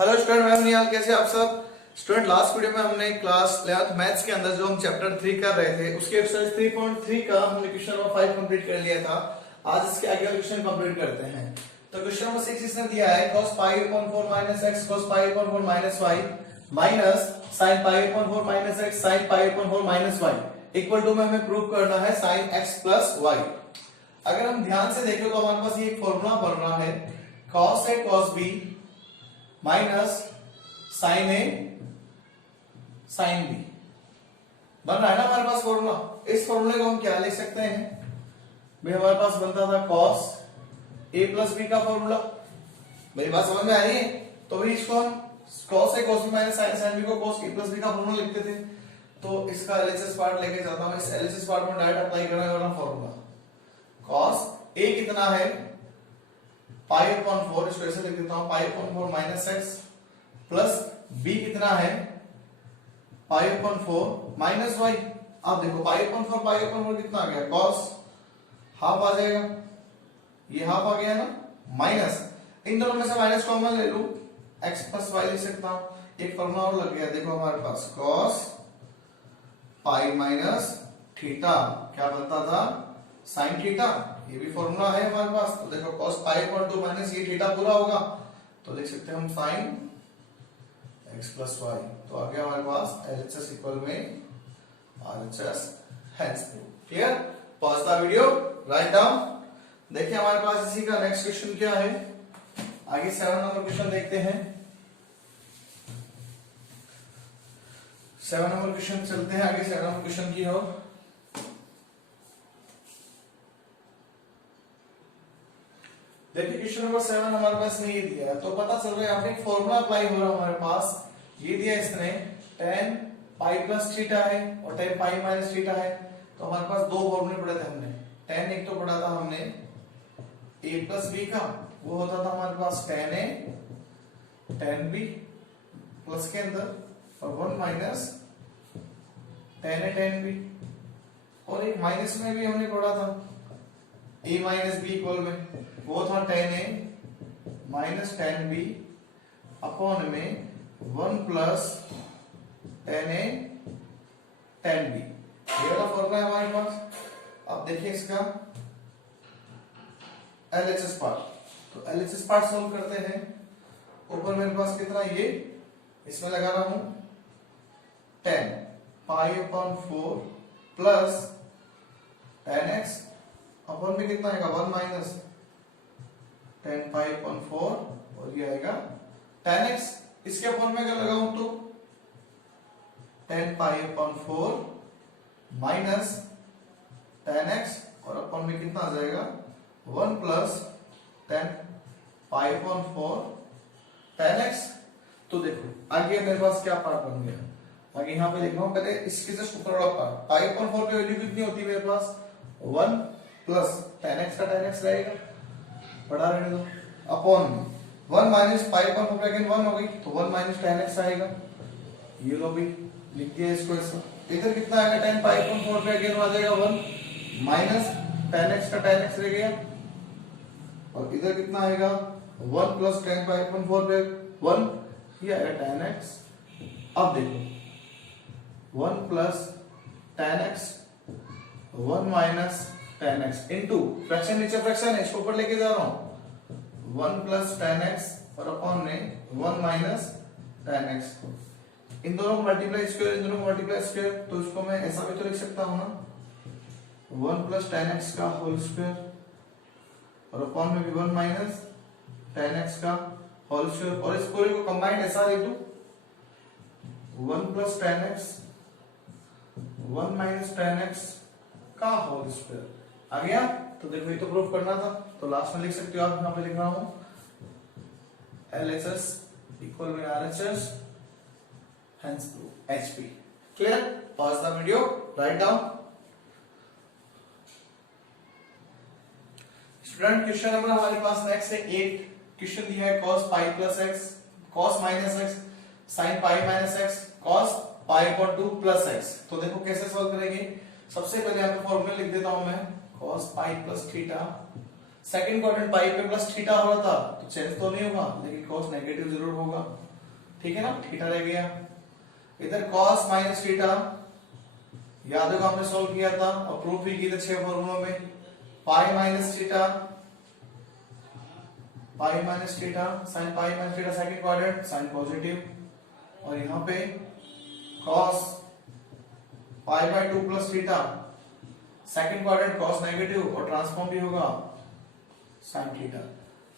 Hello student, मैं हूं निहाल। कैसे आप सब स्टूडेंट? लास्ट वीडियो में हमने क्लास 11th मैथ्स के अंदर जो हम चैप्टर 3 कर रहे थे उसके एक्सरसाइज 3.3 का हमने क्वेश्चन नंबर 5 कंप्लीट कर लिया था। आज इसके आगे क्वेश्चन कंप्लीट करते हैं। तो क्वेश्चन नंबर 6 इसने दिया है cos pi upon 4 minus x cos pi upon 4 minus y minus sin pi upon 4 minus x sin pi upon 4 minus y equal to में हमें प्रूव करना है sin x plus y। अगर हम ध्यान से देखें तो हमारे पास ये फॉर्मूला बन रहा है cos a cos b minus sine a sine b बन रहा है ना हमारे पास फॉर्मूला। इस फॉर्मूले को हम क्या लिख सकते हैं भाई? हमारे पास बनता था cos a प्लस बी का फॉर्मूला। मेरी बात समझ में आ रही है? तो भाई इसको हम cos a cos b minus sine sine b को cos a प्लस बी का फॉर्मूला लिखते थे। तो इसका एलएचएस पार्ट लेके जाता हूं। इस एलएचएस पार्ट में डायरेक्ट अप्लाई करने वाला फॉर्मूला cos a कितना है पाई अपॉन 4, इसको ऐसे लिख देता हूं pi upon 4 minus x plus b कितना है पाई अपॉन 4 माइनस वाई। अब देखो पाई अपॉन 4 कितना आ गया cos हाफ आ जाएगा, ये हाफ आ गया ना, माइनस इन दोनों में से माइनस कॉमन ले लूं x प्लस वाई लिख सकता हूं। एक फॉर्मूला और लग गया, देखो हमारे पास cos पाई माइनस थीटा क्या बनता था साइन थीटा, ये भी फॉर्मूला है हमारे पास। तो देखो cos पाई अपॉन 2 माइनस ये थीटा पूरा होगा तो लिख सकते हैं हम sin x प्लस वाई। तो आ गया हमारे पास एलएचएस इक्वल में RHS, hence prove. Clear? Pause the video, write down. देखिए हमारे पास इसी का नेक्स्ट क्वेश्चन क्या है। आगे 7 नंबर क्वेश्चन देखते हैं। 7 नंबर क्वेश्चन चलते हैं आगे 7 नंबर क्वेश्चन की ओर। देखिए क्वेश्चन नंबर 7 हमारे पास नहीं दिया है तो पता चल रहा है यहाँ पे फॉर्मूला अप्लाई हो रहा है हमारे पास। ये दिया इसने tan पाई प्लस थीटा है और tan पाई माइनस थीटा है। तो हमारे पास दो फॉर्मूले पढ़े थे हमने। tan एक तो पढ़ा था हमने a प्लस b का, वो होता था हमारे पास tan a tan b plus के अंदर और 1 minus tan a tan b। और एक माइनस में भी हमने पढ़ा था a माइनस b इक्वल में, वो था tan a minus tan b upon में 1 plus tan a tan b। ये वाला फॉर्मूला है हमारे पास। अब देखिए इसका एलएचएस पार्ट। तो एलएचएस पार्ट सॉल्व करते हैं। ऊपर मेरे पास कितना, ये इसमें लगा रहा हूं tan पाई upon 4 plus tan x upon में कितना आएगा 1 माइनस tan पाई अपॉन 4 और ये आएगा tan x। इसके अपॉन में अगर लगाऊं तो tan पाई अपॉन 4 माइनस tan x और अपॉन में कितना आ जाएगा 1 प्लस tan पाई अपॉन 4 tan x। तो देखो आगे मेरे पास क्या पार्ट बन गया। आगे यहाँ पे लिख रहा हूं, पहले इसके जस्ट ऊपर वाला पार्ट पाई अपॉन 4 की वैल्यू कितनी होती है मेरे पास 1 प्लस tan x का tan x रहेगा, पढ़ा रहने दो, अपॉन में 1 माइनस पाई अपॉन 4 अगेन 1 हो गई तो 1 माइनस tan x आएगा। ये लो भी लिख दिया इसको ऐसा। इधर कितना आएगा tan पाई अपॉन 4 पे अगेन आ जाएगा 1 माइनस tan x का tan x रह गया और इधर कितना आएगा 1 प्लस tan पाई अपॉन 4 पे 1, ये आएगा tan x। अब देखो 1 plus tan x 1 minus tan x into fraction नीचे फ्रैक्शन है, इसको ऊपर लेके जा रहा हूं 1 प्लस tan x और अपॉन में 1 माइनस tan x। इन दोनों को मल्टीप्लाई स्क्वायर, इन दोनों को मल्टीप्लाई स्क्वायर, तो इसको मैं ऐसा भी तो लिख सकता हूं ना 1 प्लस tan x का होल स्क्वायर और अपॉन में भी 1 माइनस tan x का होल स्क्वायर। और इस पूरे को कंबाइंड ऐसा लिख दूं 1 plus tan x 1 minus tan x का होल स्क्वायर आ गया। तो देखो ये तो प्रूफ करना था तो लास्ट में लिख सकते हो आप। यहां पे लिख रहा हूं LHS इक्वल में RHS, hence proof HP। Clear? Pause the video, write down. Student question number हमारे पास नेक्स्ट है 8। क्वेश्चन दिया है cos pi plus x cos minus x sin pi minus x cos पाई अपॉन 2 प्लस x। तो देखो कैसे solve करेंगे। सबसे पहले यहाँ पे फॉर्मूला लिख देता हूं मैं cos pi plus theta second quadrant pi पे प्लस थीटा हो रहा था तो चेंज तो नहीं होगा, लेकिन cos नेगेटिव जरूर होगा। ठीक है ना, थीटा रह गया। इधर cos माइनस थीटा याद होगा हमने सॉल्व किया था और प्रूफ भी किए थे 6 फॉर्मूलों में। Pi minus theta sine pi minus theta second quadrant sine positive, और यहाँ पे cos pi by 2 plus theta second quadrant cos negative और ट्रांसफॉर्म भी होगा साइन थीटा।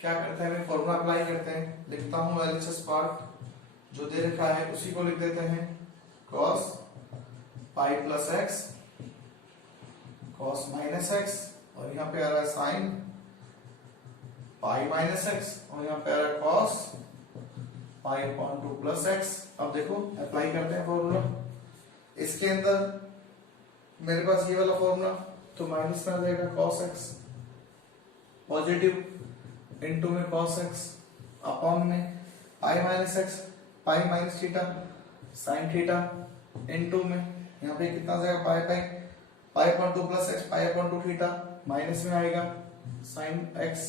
क्या करते हैं, फॉर्मूला अप्लाई करते हैं। लिखता हूं एलएचएस पार्ट जो दे रखा है उसी को लिख देते हैं, cos pi plus x cos minus x, और यहाँ पे आ रहा है साइन पाई माइनस एक्स, और यहाँ पे आ रहा है cos पाई अपॉन 2 प्लस एक्स। अब देखो अप्लाई करते हैं फॉर्मूला। इसके अंदर मेरे पास ये वाला फॉर्मूला तो माइनस में आ जाएगा cos x पॉजिटिव इनटू में cos x अपॉन में pi minus x pi minus theta sine theta into में यहाँ पे कितना आ जाएगा pi pi pi upon 2 plus x pi upon 2 theta minus में आएगा साइन x।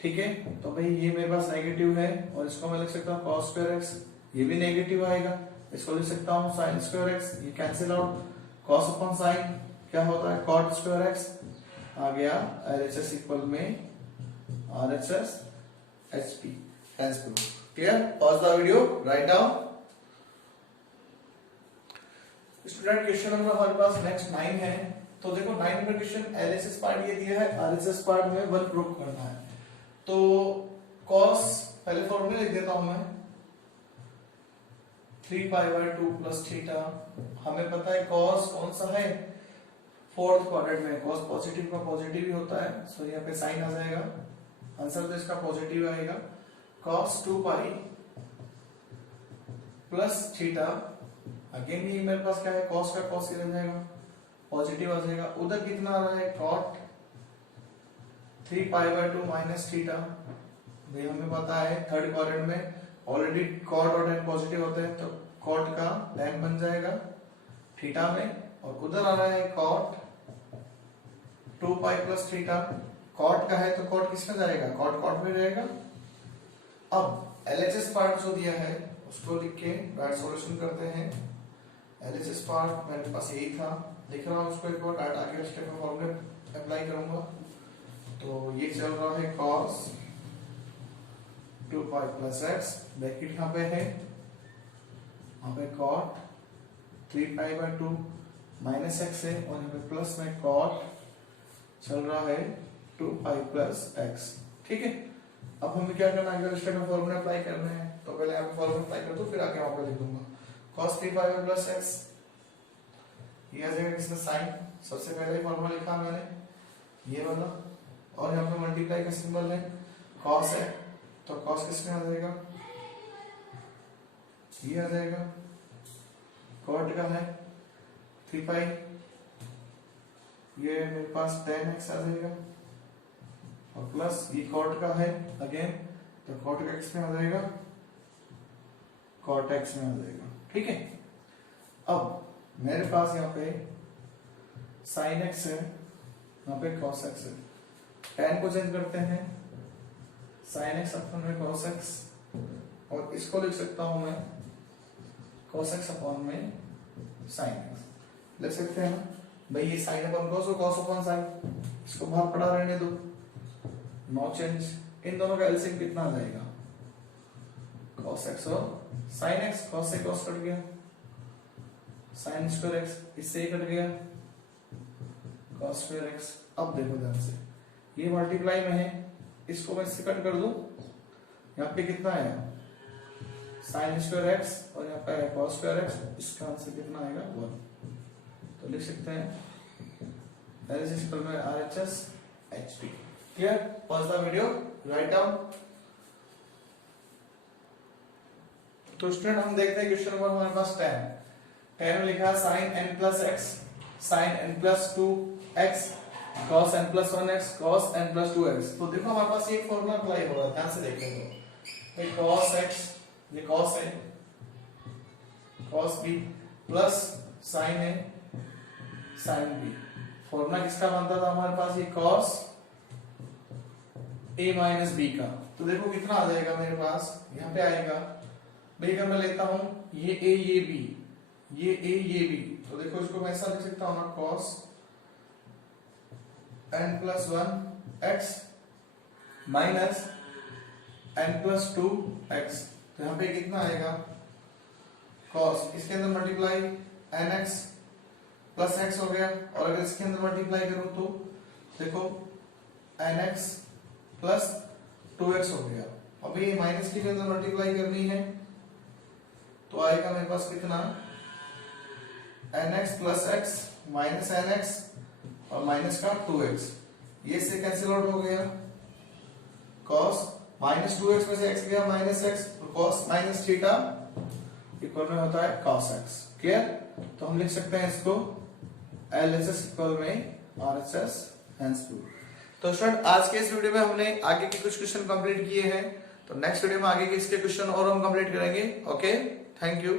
ठीक है, तो भाई ये मेरे पास नेगेटिव है और इसको मैं लिख सकता हूँ cos स्क्वायर x, ये भी नेगेटिव आएगा, इसको लिख सकता हूँ sin स्क्वायर x, ये cancel out, cos upon sin क्या होता है cot स्क्वायर x, आ गया LHS इक्वल में RHS HP। Hence proof. Clear? Pause the video, write down. Student question number हमारे पास नेक्स्ट 9 है। तो देखो 9 नंबर क्वेश्चन LHS पार्ट ये दिया है, RHS पार्ट में वर्क प्रूफ करना है। तो cos पहले फॉर्मूला लिख देता हूं मैं 3 पाई बाय 2 प्लस थीटा। हमें पता है cos कौन सा है, फोर्थ क्वाड्रेंट में cos पॉजिटिव का पॉजिटिव ही होता है, सो यहाँ पे साइन आ जाएगा, आंसर तो इसका पॉजिटिव आएगा। cos 2 पाई प्लस थीटा, अगेन ये मेरे पास क्या है cos का cos ही रह जाएगा, पॉजिटिव आ जाएगा। उधर कितना आ रहा है cot 3 pi by 2 minus theta. भाई हमें पता है थर्ड क्वाड्रेंट में ऑलरेडी cot और tan पॉजिटिव होते हैं, तो cot का tan बन जाएगा थीटा में, और उधर आ रहा है cot 2 पाई प्लस थीटा। cot का है तो cot किसमें जाएगा, cot में रहेगा। अब LHS पार्ट जो दिया है उसको लिख के डायरेक्ट सॉल्यूशन करते हैं। LHS पार्ट मेरे पास यही था, लिख रहा हूं उसको एक बार, डायरेक्ट आगे स्टेप में फॉर्मूले अप्लाई करूंगा। तो ये चल रहा है cos 2 pi plus x, bracket यहाँ पे है, यहाँ पे cot 3 pi by 2 minus x है, और यहाँ पे प्लस में cot चल रहा है 2 पाई प्लस एक्स। ठीक है, अब हमें क्या करना है, स्टेप में फॉर्मूला अप्लाई करना है। तो पहले यहाँ पे फॉर्मूला अप्लाई कर दो, फिर आगे वहां पे लिख दूंगा cos 3 pi by plus x, ये आ जाएगा किसने साइन, सबसे पहले ही फॉर्मूला लिखा मैंने ये वाला, और यहाँ पे मल्टीप्लाई का सिंबल है, cos है तो cos किसमें आ जाएगा, ये आ जाएगा, cot का है 3 पाई, ये मेरे पास tan x आ जाएगा, और प्लस ये cot का है अगेन, तो cot का किसमें आ जाएगा, cot x में आ जाएगा। ठीक है, अब मेरे पास यहाँ पे sin x है, यहाँ पे cos x है, tan को चेंज करते हैं, sin x अपॉन में cos x, और इसको लिख सकता हूं मैं cos x अपॉन में sin x लिख सकते हैं भाई, ये sin upon cos, cos upon sin, इसको बाहर पड़ा रहने दो, नो चेंज। इन दोनों का एलसीएम कितना आ जाएगा, cos x और sin x, cos से cos कट गया, sin स्क्वायर x इससे ही कट गया, cos स्क्वायर x। अब देखो ध्यान से, ये मल्टीप्लाई में है, इसको मैं इससे कट कर दूं, यहाँ पे कितना आया sin स्क्वायर x, और यहाँ पे है cos स्क्वायर x, इसका आंसर कितना आएगा 1। तो लिख सकते हैं LHS इक्वल में RHS HP। Clear? Pause the video, write down. तो स्टूडेंट हम देखते हैं क्वेश्चन नंबर हमारे पास 10 में लिखा है sin n plus x sin n plus 2x cos n plus 1x cos n plus 2x। तो देखो हमारे पास ये फॉर्मूला अप्लाई हो रहा है, ध्यान से देखेंगे, cos x ये cos है, cos b प्लस sin है sin b। फॉर्मूला किसका बनता था हमारे पास, ये cos a माइनस b का। तो देखो कितना आ जाएगा मेरे पास, यहाँ पे आएगा भाई अगर मैं लेता हूं ये a ये b, ये a ये b, तो देखो इसको मैं ऐसा लिख सकता हूं ना, cos n plus 1 x minus n plus 2 x। तो यहाँ पे कितना आएगा, cos इसके अंदर मल्टीप्लाई nx प्लस x हो गया, और अगर इसके अंदर मल्टीप्लाई करूं तो देखो nx प्लस 2x हो गया। अब ये माइनस के अंदर मल्टीप्लाई करनी है तो आएगा मेरे पास कितना, nx plus x minus nx और माइनस का 2x, ये से कैंसिल आउट हो गया। cos माइनस 2x में से x गया माइनस x, तो cos माइनस थीटा इक्वल में होता है cos x। क्लियर? तो हम लिख सकते हैं इसको LHS इक्वल में RHS हेंस प्रूव। तो स्टूडेंट आज के इस वीडियो में हमने आगे के कुछ क्वेश्चन कंप्लीट किए हैं, तो नेक्स्ट वीडियो में आगे के इसके क्वेश्चन और हम कंप्लीट करेंगे। Okay, thank you.